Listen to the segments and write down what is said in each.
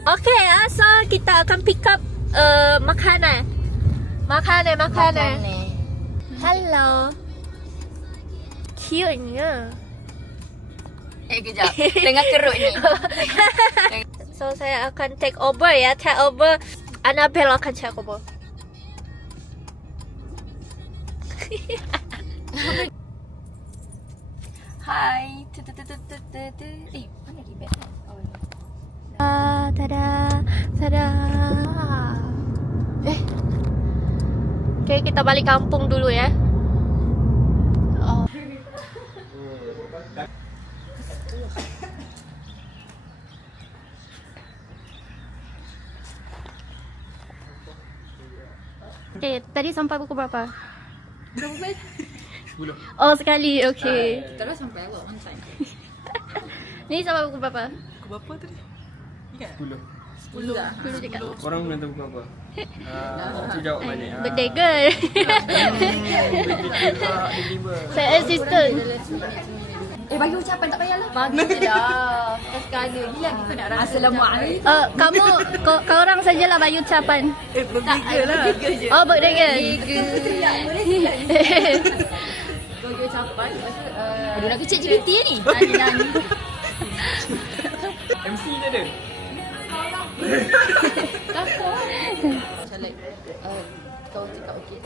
Okay, so kita akan pick up makanan. Makanan. Hello. Cute-nya. Kejap. Tengah kerut ni. So saya akan take over ya. Take over. Annabelle akan take over. Hai. Mana lagi beg? Tada. Okay, kita balik kampung dulu ya. Okay, tadi sampai pukul berapa? 10. Oh, sekali. Okay. Terus sampai awak on time. Ni sampai pukul berapa? Berapa tadi? Ingat? 10. 10 dah. Dulu cakap. Korang belum tahu apa? Cik jawab balik. Birthday girl. Saya assistant. Bagi ucapan tak payahlah. Bagi je dah. Sekali lagi kau nak rasa. Assalamualaikum. Kamu, kau orang sajalah bagi ucapan. Bertiga lah. Oh, birthday girl. Bagi ucapan. Aduh, lagu Cik GPT ni. Nani. MC dia ada? Macam like kau cakap okey,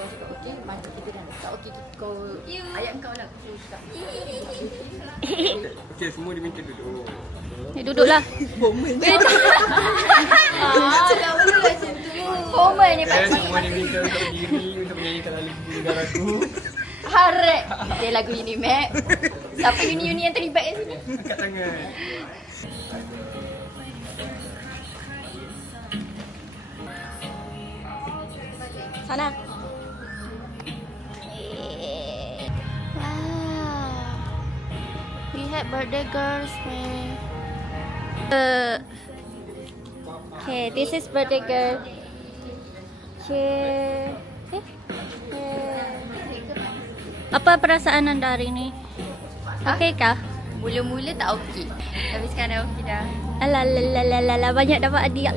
macam kita dah cakap okey, kau ayat kau lah aku cakap. Okey, semua diminta duduk. Duduklah. Moment. Cakap benda macam tu. Formal ni Pak Cik. Semua diminta untuk berdiri untuk menyanyikan lagu negaraku. Harap. Dia lagu Unimac. Siapa uni-uni yang terlibat kat sini? Angkat tangan. Sana. Wow. We had birthday girls, man. Okay, this is birthday girl. Okay. Apa perasaan anda hari ini? Okay kah? Mula-mula tak okey. Tapi sekarang okey dah. Alalalala, banyak dapat hadiah.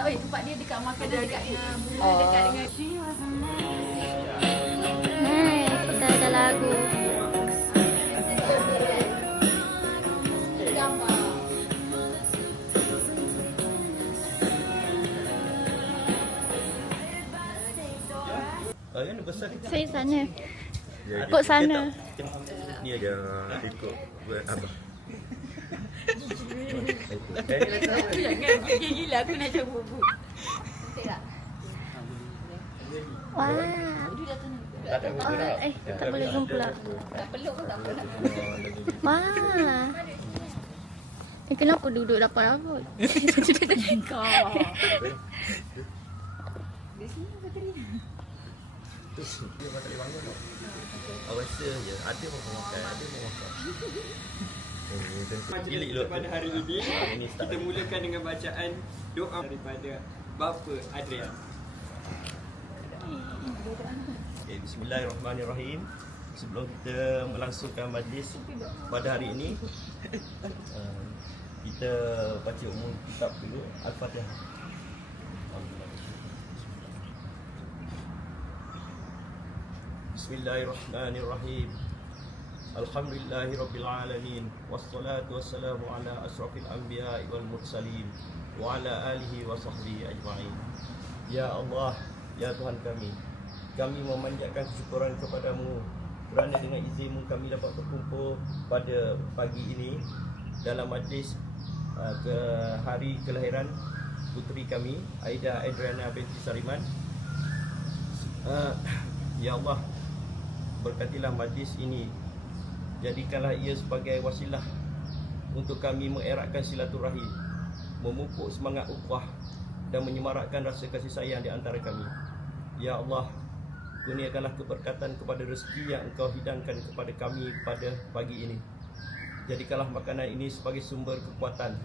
Tak boleh tempat dia dekat makan dia dekat dengan bunga dekat dengan Nice, kita ada lagu. Yang besar Saya sana. dia Ikut sana. Ni aja ikut buat apa? jangan gila aku nak cuba bubu. Wah. Tak ada bergerak. Tak boleh zoom pula. Tak peluk pun tak apa. Wah. Kenapa duduk dapat rambut? Kau. Di sini bateri. Dia tak bangun tau. Awak rasa je ada orang makan, ada orang makan. Gilik lu. Pada hari ini kita mulakan dengan bacaan doa daripada Bapa Adrian. Okay, bismillahirrahmanirrahim. Sebelum kita melangsungkan majlis pada hari ini, kita baca umum kitab dulu, Al-Fatihah. Bismillahirrahmanirrahim. Alhamdulillahirabbil alamin wassalatu wassalamu ala asrafil anbiya'i wal mursalin wa ala alihi wa sahbihi ajma'in. Ya Allah, ya Tuhan kami memanjatkan kesyukuran kepadamu kerana dengan izin-Mu kami dapat berkumpul pada pagi ini dalam majlis ke hari kelahiran puteri kami, Aida Adriana binti Sariman. Ya Allah, berkatilah majlis ini, jadikanlah ia sebagai wasilah untuk kami mengeratkan silaturahim, memupuk semangat ukhuwah dan menyemarakkan rasa kasih sayang di antara kami. Ya Allah, kurniakanlah keberkatan kepada rezeki yang Engkau hidangkan kepada kami pada pagi ini. Jadikanlah makanan ini sebagai sumber kekuatan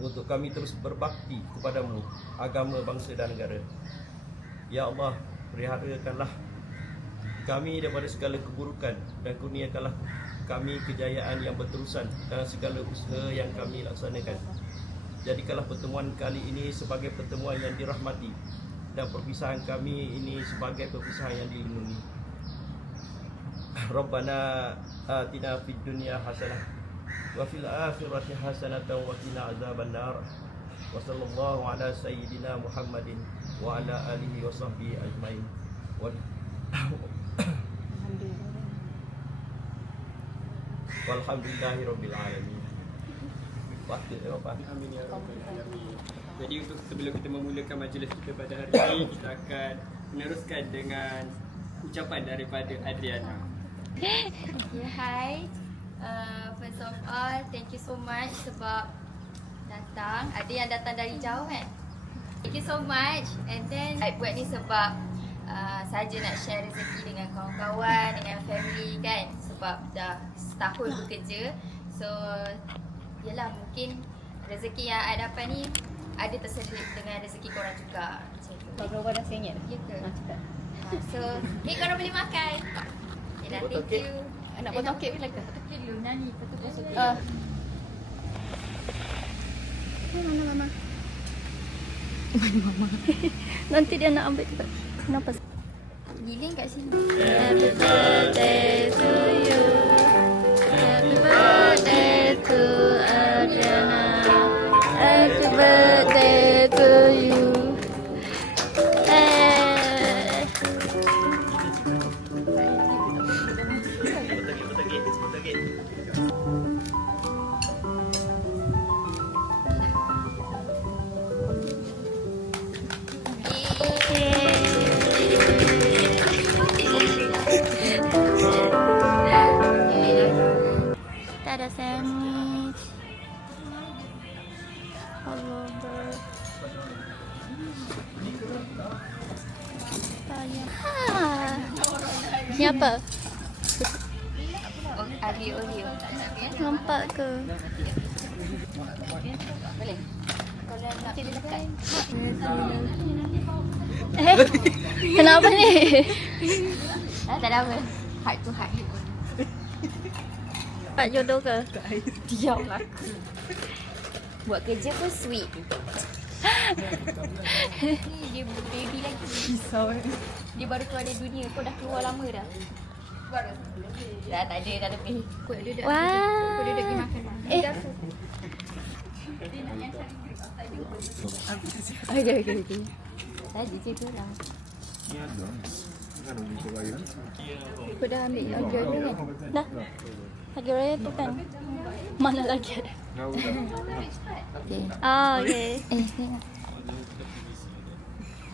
untuk kami terus berbakti kepadamu, agama, bangsa dan negara. Ya Allah, peliharakanlah kami daripada segala keburukan dan kurniakanlah kami kejayaan yang berterusan dalam segala usaha yang kami laksanakan. Jadikanlah pertemuan kali ini sebagai pertemuan yang dirahmati dan perpisahan kami ini sebagai perpisahan yang dilindungi. Rabbana atina fid dunya hasanah wa fil akhirati hasanatan wa qina azabannar. Wa sallallahu ala sayyidina Muhammadin wa ala alihi wa sahbihi ajmain. Walhamdulillahirabbil alamin. Waktu apa? Amin ya rabbal alamin. Jadi untuk sebelum kita memulakan majlis kita pada hari ini, kita akan meneruskan dengan ucapan daripada Adriana. Okay, hi. First of all, thank you so much sebab datang. Ada yang datang dari jauh kan? Thank you so much. And then I buat ni sebab saja nak share rezeki dengan kawan-kawan, dengan family kan. Sebab dah setahun bekerja. So, yelah mungkin rezeki yang I dapat ni ada terselip dengan rezeki korang juga. Macam tu. Berapa dah RM100? Ya ke? Cakap. So, korang boleh makan. Yelah, thank you. Nak potong kek bila ke? Potong dulu, nani. Potong dulu. Mana mama? Mana mama? Nanti dia nak ambil kita. Kenapa? Giling kat sini. Happy birthday to you. Happy birthday to Adriana. Happy birthday to you. Ada sandwich. Hello bird. Ni apa? Olio. Nampak ke? Boleh? Kalau nak dekat. Kenapa ni? Tak ada apa. Heart to heart. Pak jodoh ke? Diam lah. Buat kerja pun sweet. Ni dia baby lagi. Risau. Dia baru keluar dari dunia. Kau dah keluar lama dah. Baru. Dah tak ada, dah lebih. Kau duduk. Wah. Kau duduk pergi makan. Okay. Tadi je lah. Aku dah ambil order ni kan? Dah. Lagi raya tu kan? Mana lagi? Okay. Oh, okay. Tengok.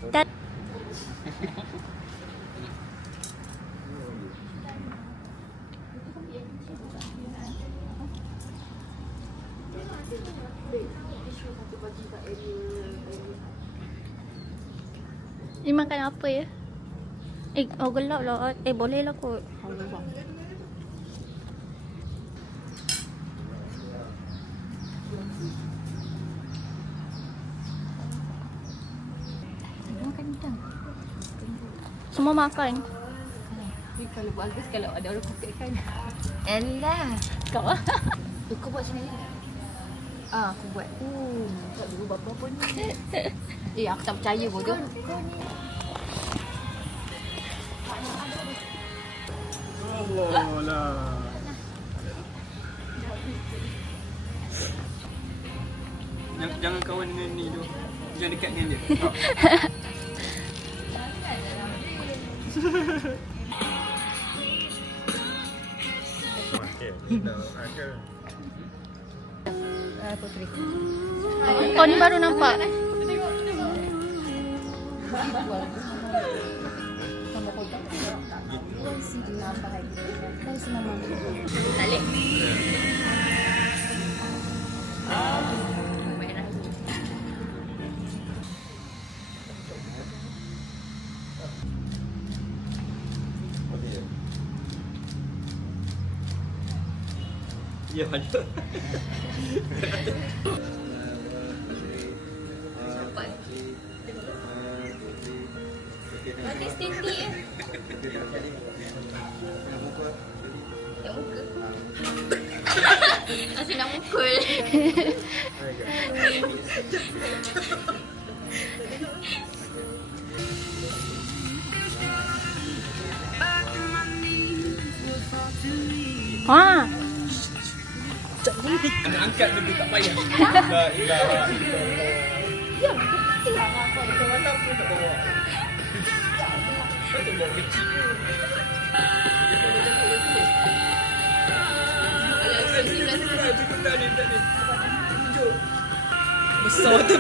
Dat. Ni makan apa ya? Gelap lah. Boleh lah kot. Makan udang. Semua makan. Kalau bagus kalau ada orang kokek kan. Elah. Kau lah. Kau buat sendiri. Aku buat. Tak dulu berapa ni. Aku tak percaya bodoh. Allah lah. Jangan kawan dengan ni tu. Jangan dekat dengan dia. Putri. Kau ni baru nampak. Talik. Ya, ada. Nanti stinty ya. Yang muka. Masih nak mukul. Ha. Angkat dulu tak payah. La ilaha illallah. Betul bawa kecil. Besar tu.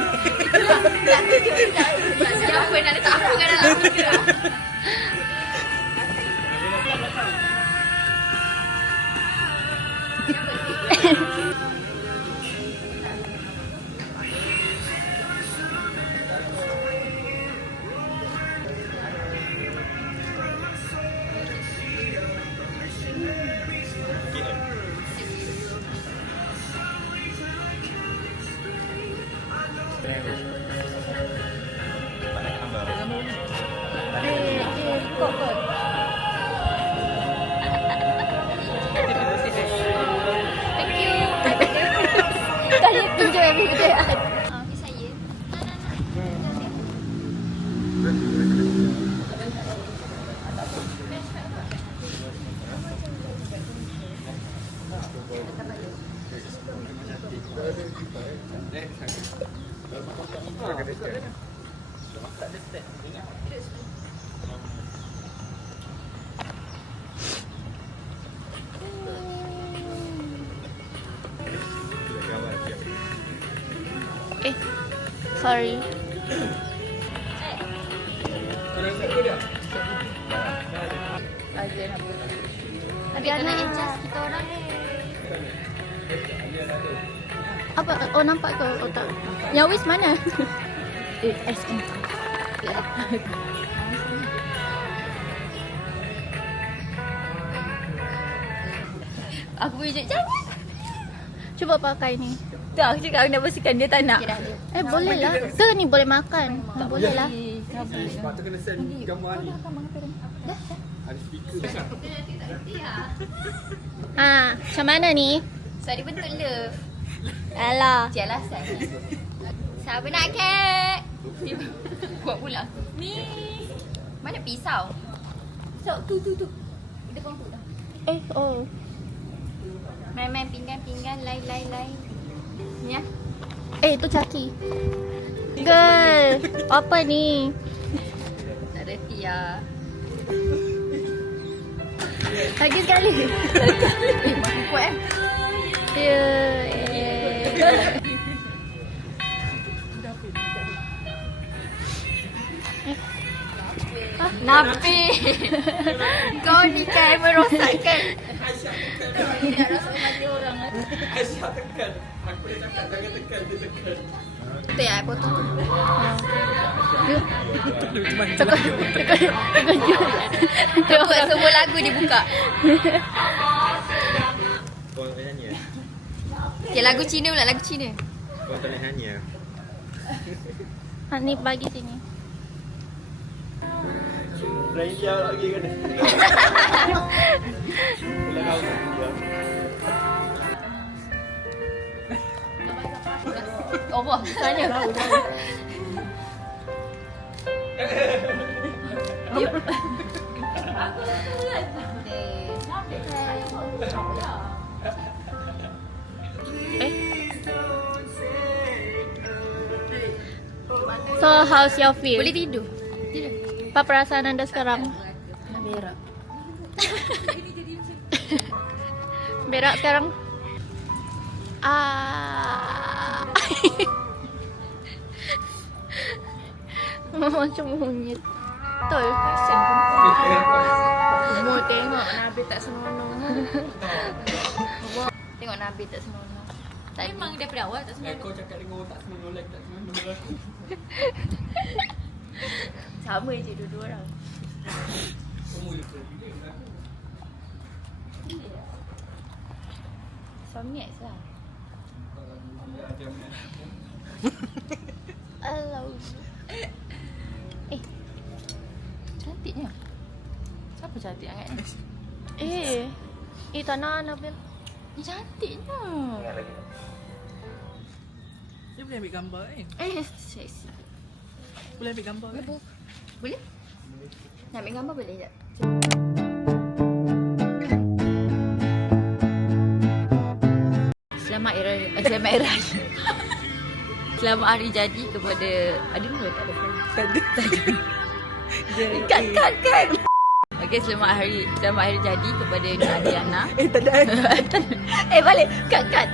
Siapa nak letak aku kat dalam video? Thank you. Tadi tunjuk every video. Ni saya. Sorry. Ada nak adjust kita orang. Apa? Oh, nampak ke otak? Yang Wiz mana? SM. Aku wujud jangan. Cuba pakai ni. Tu aku cakap aku nak bersihkan, dia tak nak. Boleh lah. Ke ni boleh makan. Boleh lah. Sebab tu kena send gambar ni. Ada speaker. Macam mana ni? Sorry bentuk love. Alah. Cik alasan. Siapa nak kek? Kuat pula. Ni. Mana pisau? Pisau tu. Depan tu dah. Oh. Main-main pinggan, lain. Ni ya. Tu Caki. Girl. Apa ni? Tak reti ya. Lagi sekali. Makin kuat Ya. Nabi. Kau ni kan merosakkan. Aisyah tekan. Aku dah cakap jangan tekan, dia tekan. Betul ya, potong. Buat semua lagu dibuka. Kau tak nyanyi ya? Okay, lagu Cina pula, lagu Cina. Kau tak nyanyi ya? Ni bagi sini. Lain dia lagi kan? Bila kau Allah, tanya. So, how's your feel? Boleh tidur. Apa perasaan anda sekarang? Berak. Berak sekarang? Macam monyet. Betul. Mau tengok Nabi tak senonoh. Tengok Nabi tak senonoh. Memang daripada awal tak senonoh. Kau cakap dengan tak senonoh lagi, tak senonoh aku. Sama je dua-dua orang. Suami ex lah. Hello. Cantiknya. Siapa cantik sangat ni? Tak nak Nabil. Ni cantiknya. Dia boleh ambil gambar kan? Seksi. Boleh ambil gambar kan? Boleh? Nak ambil gambar boleh tak? Selamat Hari Raya. Selamat hari jadi kepada... Ada ni tak ada? Tak ada. Kat. Okey, selamat hari jadi kepada Nia Adiana. Tak ada. Balik. Kat.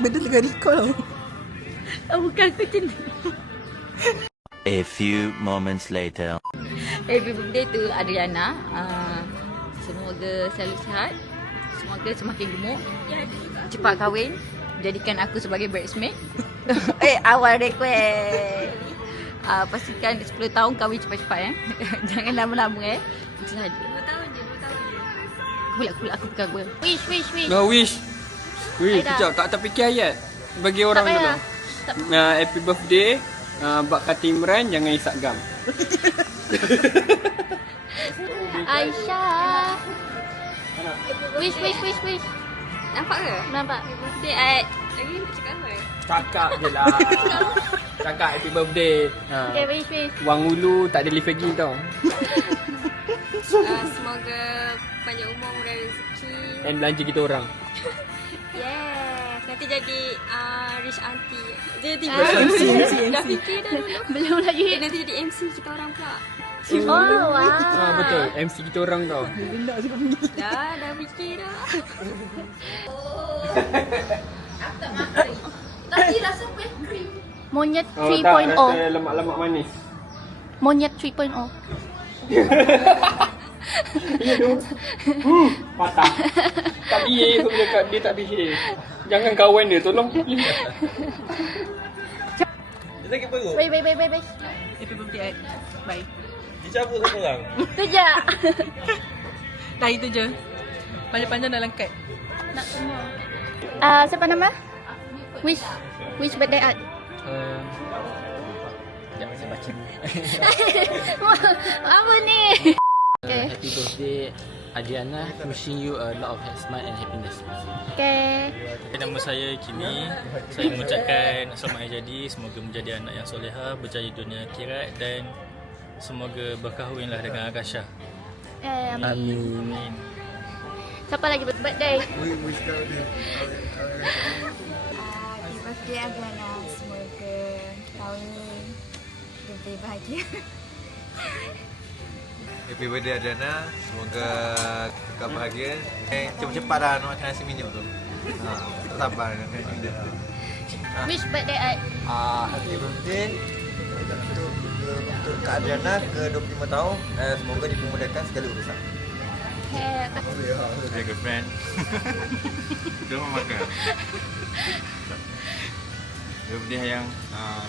Benda tengah recall tau. Bukan aku macam ni. A few moments later. Happy birthday to Adriana. Semoga selalu sihat. Semoga semakin gemuk. Cepat kahwin. Jadikan aku sebagai bridesmaid. Awal request. Pastikan 10 tahun kahwin cepat-cepat Jangan lama-lama Itu sahaja. 2 tahun je. Aku bukan gue. Wish. No wish. Wih, Aida. kejap. Tak terfikir ayat. Bagi orang dulu. Happy birthday. Bak Kata Imran, jangan isak gam. Aisyah. Wish. Nampak ke? Nampak. Birthday Ad. Lagi nak cakap apa? Cakap je lah. Cakap happy birthday. Okay, wish. Wang Ulu tak ada lift lagi tau. Semoga panjang umur, murah rezeki. And belanja kita orang. Yeah. Nanti jadi rich auntie. Jadi MC. dah fikir dah dulu. Belum lagi. Nanti jadi MC kita orang pula. Oh, wow. Betul. MC kita orang tau. Dah fikir dah. Tadi rasa kuih krim. Monyet Oh, 3.0. tak, rasa lemak-lemak manis. Monyet 3.0. Patah. Tak bihir aku bila dia tak bihir. Jangan kawan dia, tolong. Dia sakit perut. Baik. Happy birthday Ad. Bye. Dicabut satu orang. Kejap. Dah itu je. Panjang-panjang dalam kad. Siapa nama? Wish birthday art. Sekejap saya baca. Apa ni? Okay. Happy birthday Adriana. Wishing you a lot of smile and happiness. Okay. Nama saya Kimi. Saya mengucapkan selamat hari jadi. Semoga menjadi anak yang soleha, berjaya dunia akhirat dan semoga berkahwinlah dengan Akasha. Amin. Siapa lagi birthday? Happy birthday Adriana. Semoga tahun ni lebih bahagia. Happy birthday Adriana. Semoga kekal bahagia. Cepat-cepat dah nak makan nasi minyak tu. Tak sabar nak makan nasi minyak. Wish birthday art. Happy birthday untuk Kak Adriana ke 25 tahun. Semoga dipermudahkan segala urusan. Okay. Hey girlfriend. Dah mau makan. Birthday yang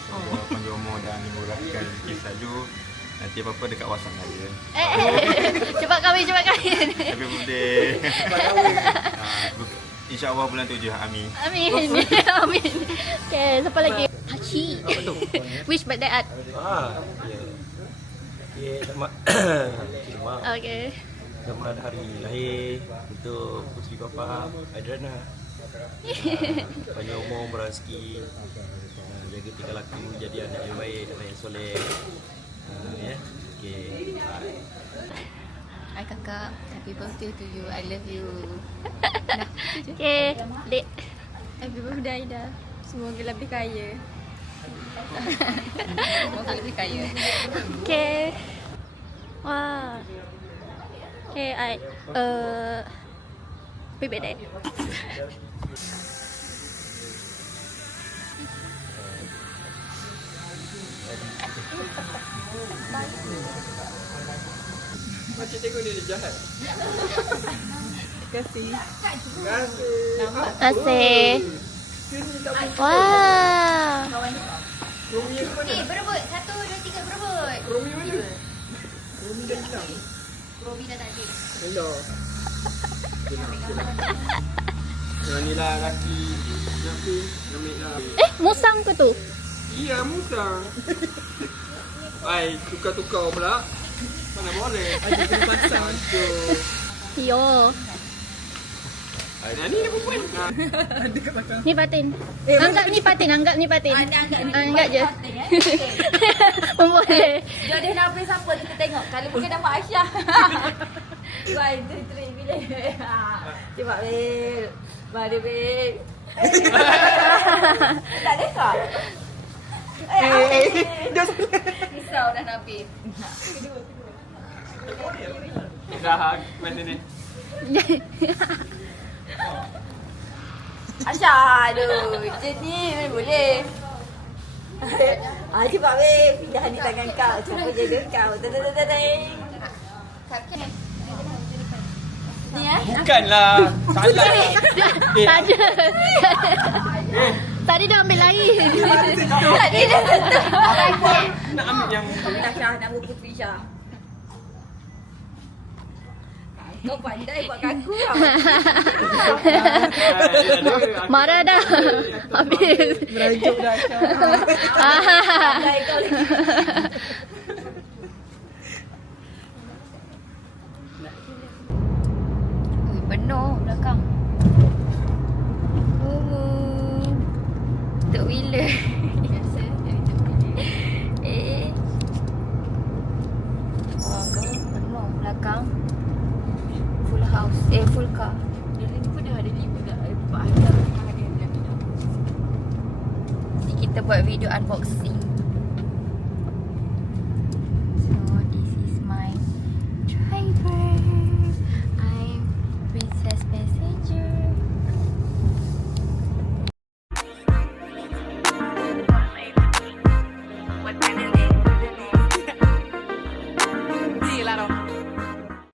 semoga panjang umur dan dimurahkan rezeki selalu. Nanti apa-apa dekat WhatsApp saja. Cepat kahwin. Happy birthday. InsyaAllah bulan 7. Amin. Amin. Okay, siapa lagi? Hachi. Wish birthday art. Selamat. Okay. Selamat hari lahir untuk puteri bapa Adriana. Panjang umur, berrezeki, jaga tingkah laku, jadi anak yang baik, anak yang soleh. Okay. Hai kakak, happy birthday to you. I love you. Okay. Dek. Happy birthday Aida. Semoga lebih kaya. Semoga lebih kaya. Okay. Wah. Okay, art. Happy birthday. Macam tengok dia jahat. Terima kasih. Terima kasih. Wah. Berebut. 1, 2, 3 berebut. Romi mana? Romi dah hilang. Robi dah tak ada. Hello. Yang ni lah laki. Siapa? Ambil lah. Musang ke tu? Iya, musang. Ai, tukar-tukar pula. Mana boleh. Ada kena pasang. Aduh. Yo. Ni dia perempuan. Ada kat belakang. Ni Fatin. Anggap ni Fatin, anggap ni Fatin. Anggap je. Boleh. Jom dia nak beli siapa kita tengok. Kalau bukan nama Aisyah. 1, 2, 3, bila. Cuba Bil. Mari Bil. Tak dekat. Risau dah Nabil. Dah macam ni. Aisyah, aduh. Macam ni mana boleh. Cuba Bil. Pindah di tangan kau. Siapa jaga kau. Sakit. Ni Bukanlah. Salah. Tak ada. Tadi dah ambil lain. Tadi dah sentuh. Nak ambil yang Syah, nama Putri Syah. Kau pandai buat kaku tau. Marah dah. Habis. Merajuk dah Aisyah. Pandai kau lagi. Penuh belakang. Tok wheeler. Biasa. Penuh belakang. Full house. Full car. Dia pun dah ada 5 dah. 4 ada. Ni kita buat video unboxing.